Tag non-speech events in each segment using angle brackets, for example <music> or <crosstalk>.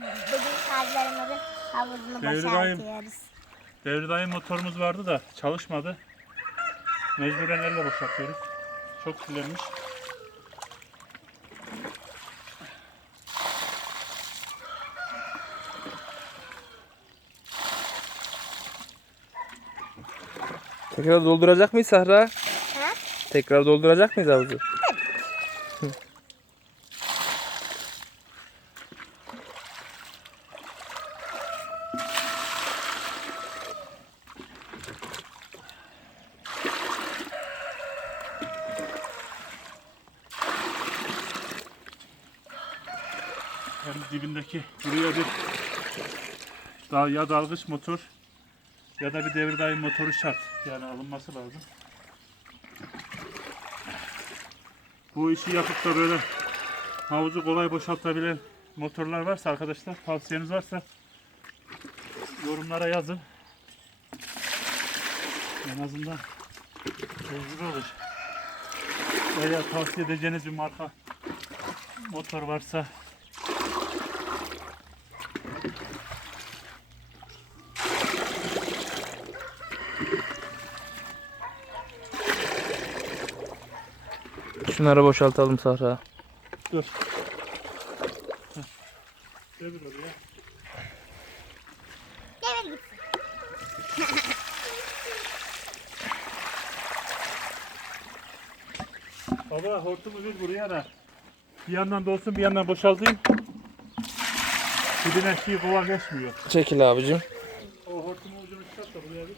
bugün kazlarımızın havuzunu Devri boşaltıyoruz. Devri dayım motorumuz vardı da çalışmadı. Mecburen elle boşaltıyoruz. Çok kirlenmiş. Tekrar dolduracak mıyız Sahra? Ha? Tekrar dolduracak mıyız havuzu? Dibindeki buraya bir daha ya dalgıç motor ya da bir devir motoru şart. Yani alınması lazım. Bu işi yapıp da böyle havuzu kolay boşaltabilen motorlar varsa arkadaşlar tavsiyeniz varsa yorumlara yazın. En azından tecrübe olur. Veya tavsiye edeceğiniz bir marka motor varsa Şunları boşaltalım Sahra. Dur. Devir oraya. Devir gitsin. Baba hortumu bir buraya da. Bir yandan dolsun bir yandan boşaltayım. Dibine şey kova geçmiyor. Çekil abicim. O hortumu ucunu çıkart da buraya bir.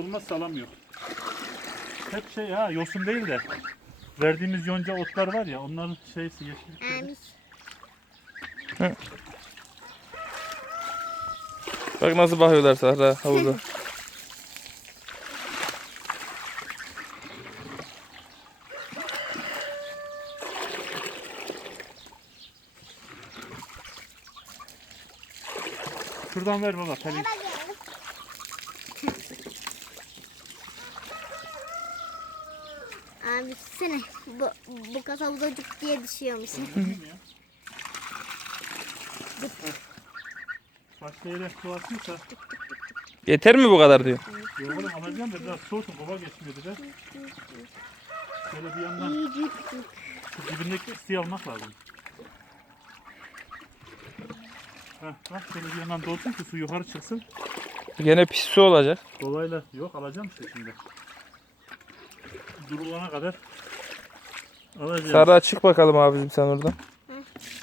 Biraz su dolmazsa alamıyor. Hep şey ha yosun değil de verdiğimiz yonca otlar var ya onların şeysi yeşillikleri. Amiş. Bak nasıl bakıyorlar Sahra havuza. <laughs> Şuradan ver baba Pelin. Sene bu, bu kasa havuzacık diye düşüyormuşsun. Başka yere su atıyorsa Yeter mi bu kadar diyor. Yok oğlum alacağım da biraz soğutun baba geçmiyor biraz. Şöyle bir yandan şu dibindeki ısıyı almak lazım. Heh, bak şöyle bir yandan dolsun ki su yukarı çıksın. Gene pis su olacak. Dolayla yok alacağım işte şimdi. Durulana kadar alacağım. Sahra çık bakalım abicim sen oradan.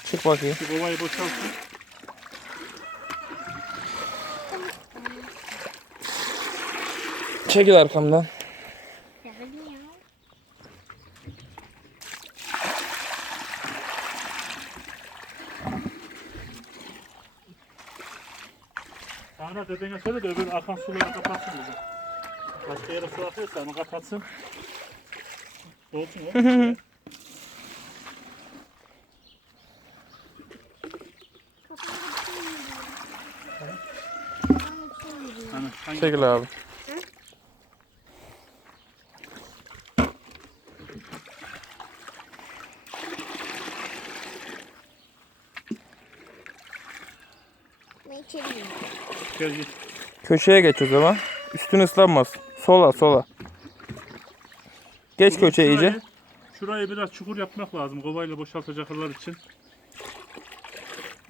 Çık bakayım. Şu kovayı boşaltın. Çekil arkamdan. Ahmet dedene söyle de öbür akan suları kapatsın bize. Başka yere su akıyorsa onu kapatsın. Dolsun o. <laughs> Çekil abi. Gel git. Köşeye geç o zaman. Üstün ıslanmaz. Sola sola. Geç Bunun köşeye şurayı- iyice. Şurayı biraz çukur yapmak lazım kovayla boşaltacaklar için.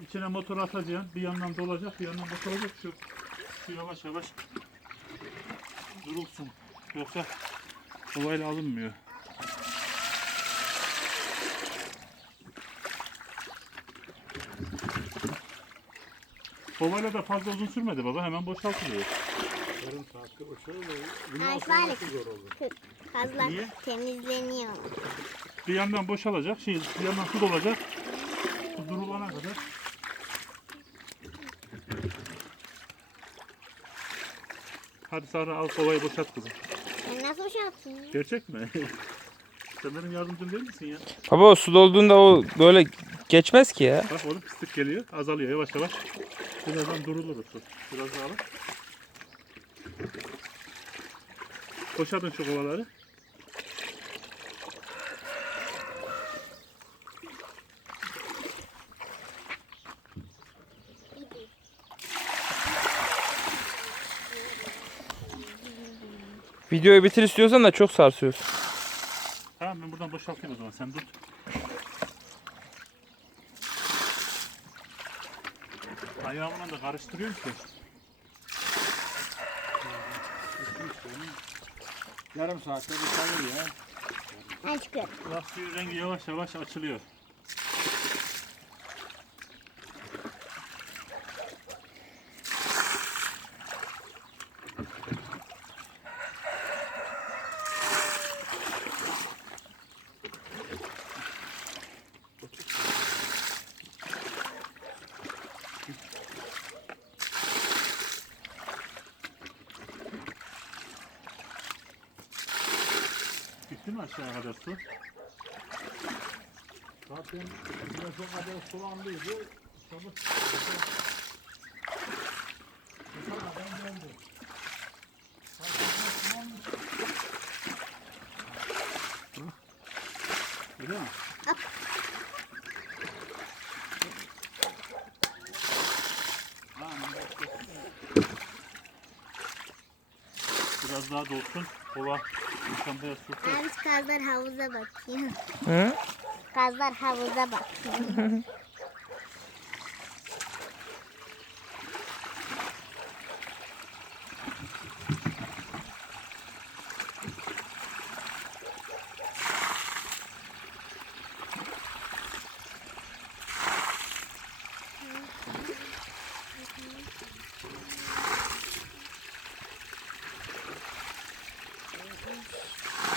İçine motor atacaksın. Bir yandan dolacak, bir yandan boşalacak. Şu, şu yavaş yavaş durulsun. Yoksa kovayla alınmıyor. Kovayla da fazla uzun sürmedi baba. Hemen boşaltılıyor. Yarım saatte boşalıyor. Bundan Ay, sonrası Salih. zor oldu. Kazlar Niye? temizleniyor. Bir yandan boşalacak, şey, bir yandan su dolacak. Su durulana kadar. Hadi Sara al kovayı boşalt kızım. Sen nasıl boşalttın ya? Gerçek mi? <laughs> Sen benim yardımcım değil misin ya? Baba o su dolduğunda o böyle geçmez ki ya. Bak oğlum pislik geliyor, azalıyor yavaş yavaş. Birazdan durulur o su. Biraz daha alın. Boşaltın şu kovaları. Videoyu bitir istiyorsan da çok sarsıyorsun. Tamam ben buradan boşaltayım o zaman sen tut. Ayağımla da karıştırıyorum ki. Yarım saatte bir kalır ya. Çıkıyorum. Lastiğin rengi yavaş yavaş açılıyor. Mi aşağıya kadar su? Zaten biraz o kadar sulandıydı. Çabuk. Sonradan geldi. Öyle mi? Biraz daha dolsun. Kola su. Abi kazlar havuza bakıyor. Hı? Kazlar havuza bakıyor. <laughs> Deus.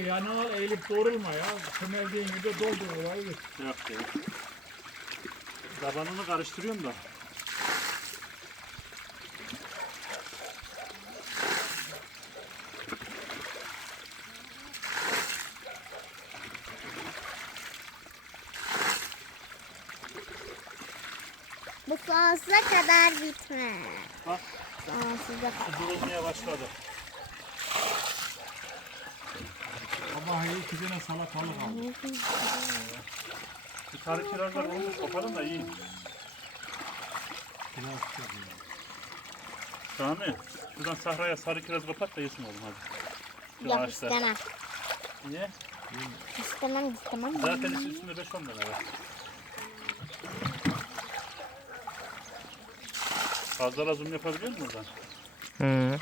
Ovayı yana al eğilip doğrulma ya. Kömeldiğin gibi doldur ovayı git. Yok ya. Tabanını karıştırıyorum da. Bu sonsuza kadar bitmez. Bak. Sonsuza kadar. Su durulmaya başladı. Ama iki tane salatalık aldım. Bir tarih kirazlar olmuş. Koparın da iyi. Biraz çok iyi. Sami. Şuradan sahraya sarı kiraz kapat da yesin oğlum hadi. Şu Yok ağaçta. istemem. Niye? İstemem istemem. Zaten üstünde 5-10 tane var. Fazla zoom yapabiliyor musun oradan? Hı.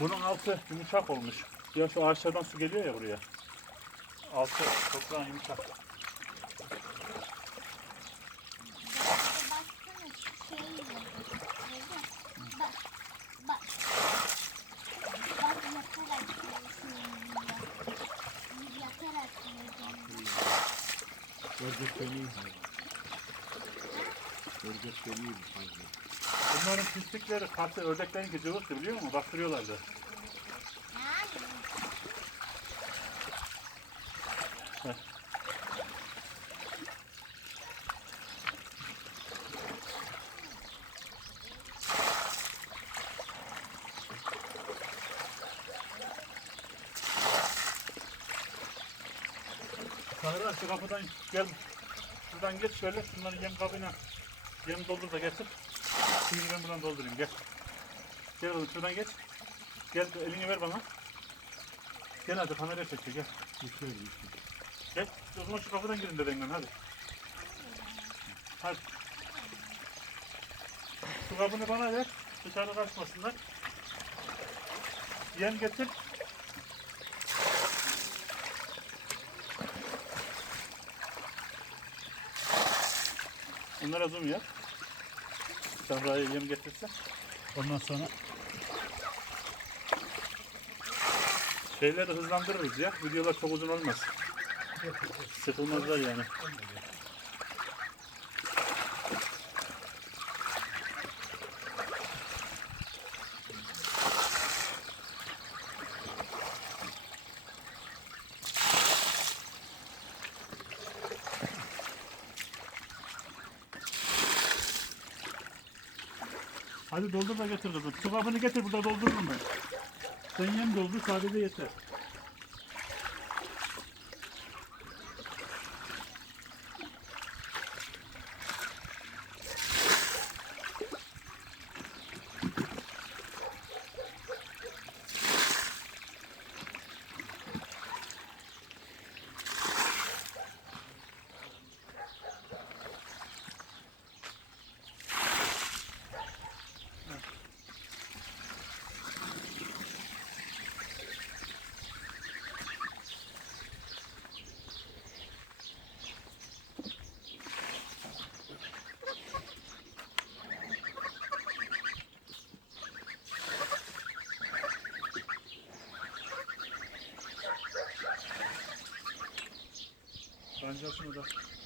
Bunun altı yumuşak olmuş. Ya şu ağaçlardan su geliyor ya buraya. Altı toprağın yumuşak. Görecekleniyim. Görecekleniyim fazla. Bunların pislikleri katı ördeklerin cıvıktı biliyor musun? Baktırıyorlardı. Sahra şu kapıdan gel. Şuradan geç şöyle. Şunları yem kabına yem doldur da getir. Şimdi ben buradan doldurayım gel. Gel oğlum şuradan geç. Gel elini ver bana. Gel hadi kamera çekiyor gel. Düşer düşer. Gel. O zaman şu kapıdan girin dedenden hadi. Hadi. Şu kabını bana ver. Dışarı kaçmasınlar. Yem getir. Bunlara zoom yap. Sen buraya yem getirsen. Ondan sonra şeyleri hızlandırırız ya. Videolar çok uzun olmaz. Sıkılmazlar yani. Hadi doldur da getir kızım. Su kabını getir burada doldururum ben. Sen yem doldur sadece yeter. 叫什么的？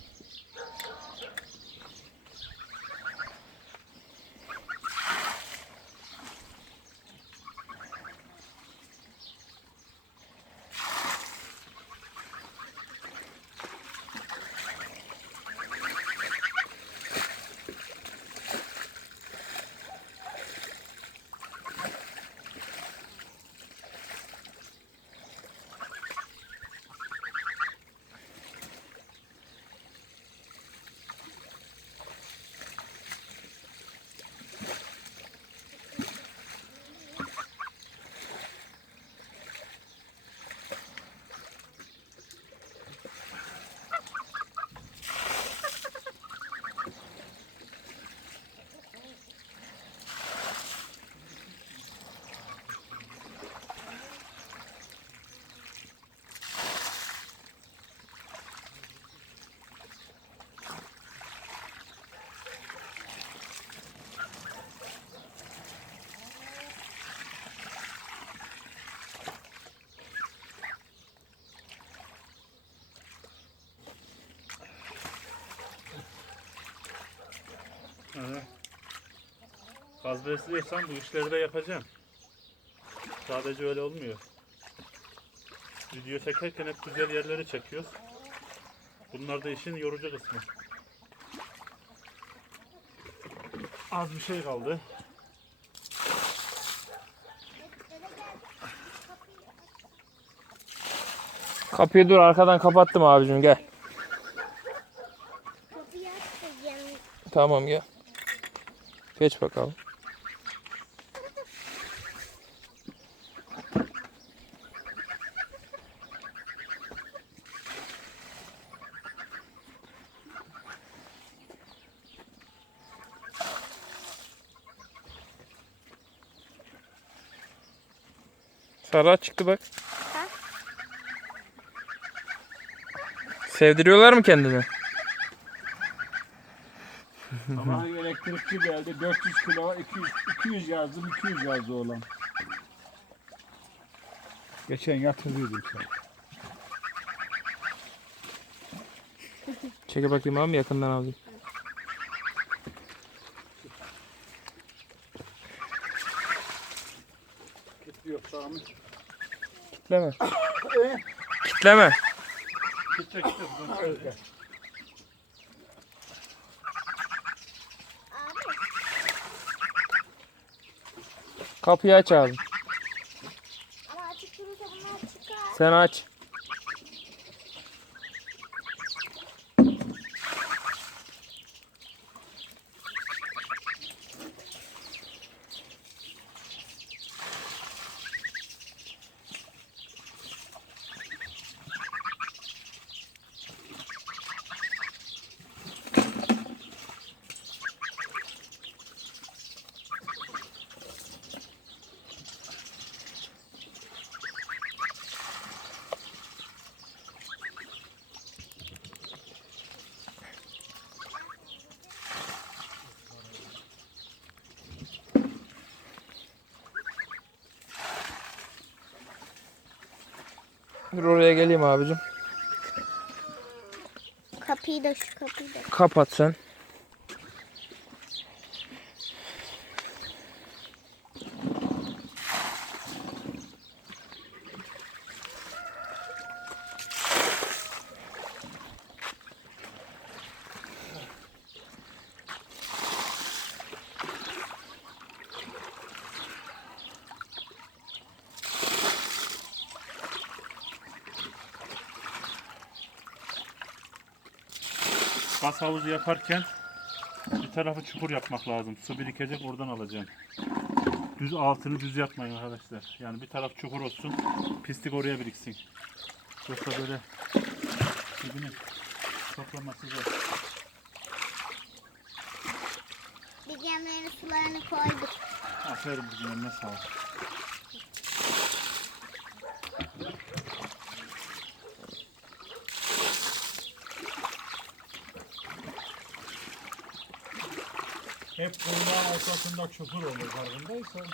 Gaz besliyorsan bu işleri de yapacağım. Sadece öyle olmuyor. Video çekerken hep güzel yerleri çekiyoruz. Bunlar da işin yorucu kısmı. Az bir şey kaldı. Kapıyı dur arkadan kapattım abicim gel. Tamam gel. Geç bakalım. Sarı çıktı bak. Ha? Sevdiriyorlar mı kendini? <laughs> Ama elektrikçi geldi 400 kilo 200, 200 yazdım 200 yazdı oğlan. Geçen yatırdıydım sen. Çeke bakayım abi yakından alayım. Kitleme. <coughs> Kitleme. Kitle kitle. Kapıyı aç abi. Ama açık durursa bunlar çıkar. Sen aç. Dur oraya geleyim abicim. Kapıyı da şu kapıyı da. Kapat sen. gaz havuzu yaparken bir tarafı çukur yapmak lazım. Su birikecek oradan alacağım. Düz altını düz yapmayın arkadaşlar. Yani bir taraf çukur olsun. Pislik oraya biriksin. Yoksa böyle dibini toplaması zor. Biz yemlerin sularını koyduk. Aferin bizim eline sağ ol. Hep kuyruğun ortasında çukur olur farkındaysan.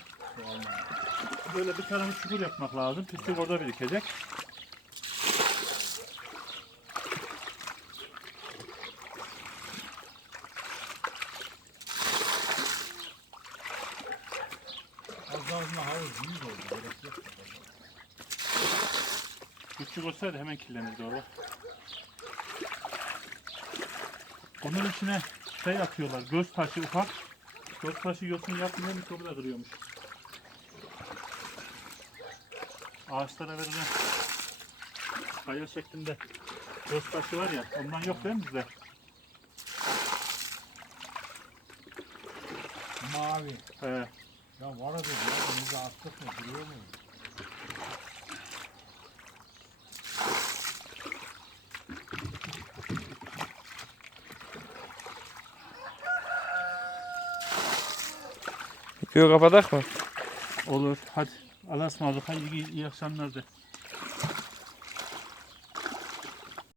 Böyle bir tarafı çukur yapmak lazım. Pislik orada birikecek. Az ağzına havuz büyük oldu. Gerek. Küçük olsaydı hemen kirlenirdi orada. Onun içine şey atıyorlar. Göz taşı ufak. Göz taşı yosun yapmıyor mikrobu da kırıyormuş. Ağaçlara verilen kaya şeklinde göz taşı var ya ondan yok değil mi bizde? Mavi. He. Ya var adı ya. Denize attık mı? Duruyor mu? Videoyu kapatak mı? Olur. Hadi. Allah'a ısmarladık. Hadi iyi, iyi akşamlar de.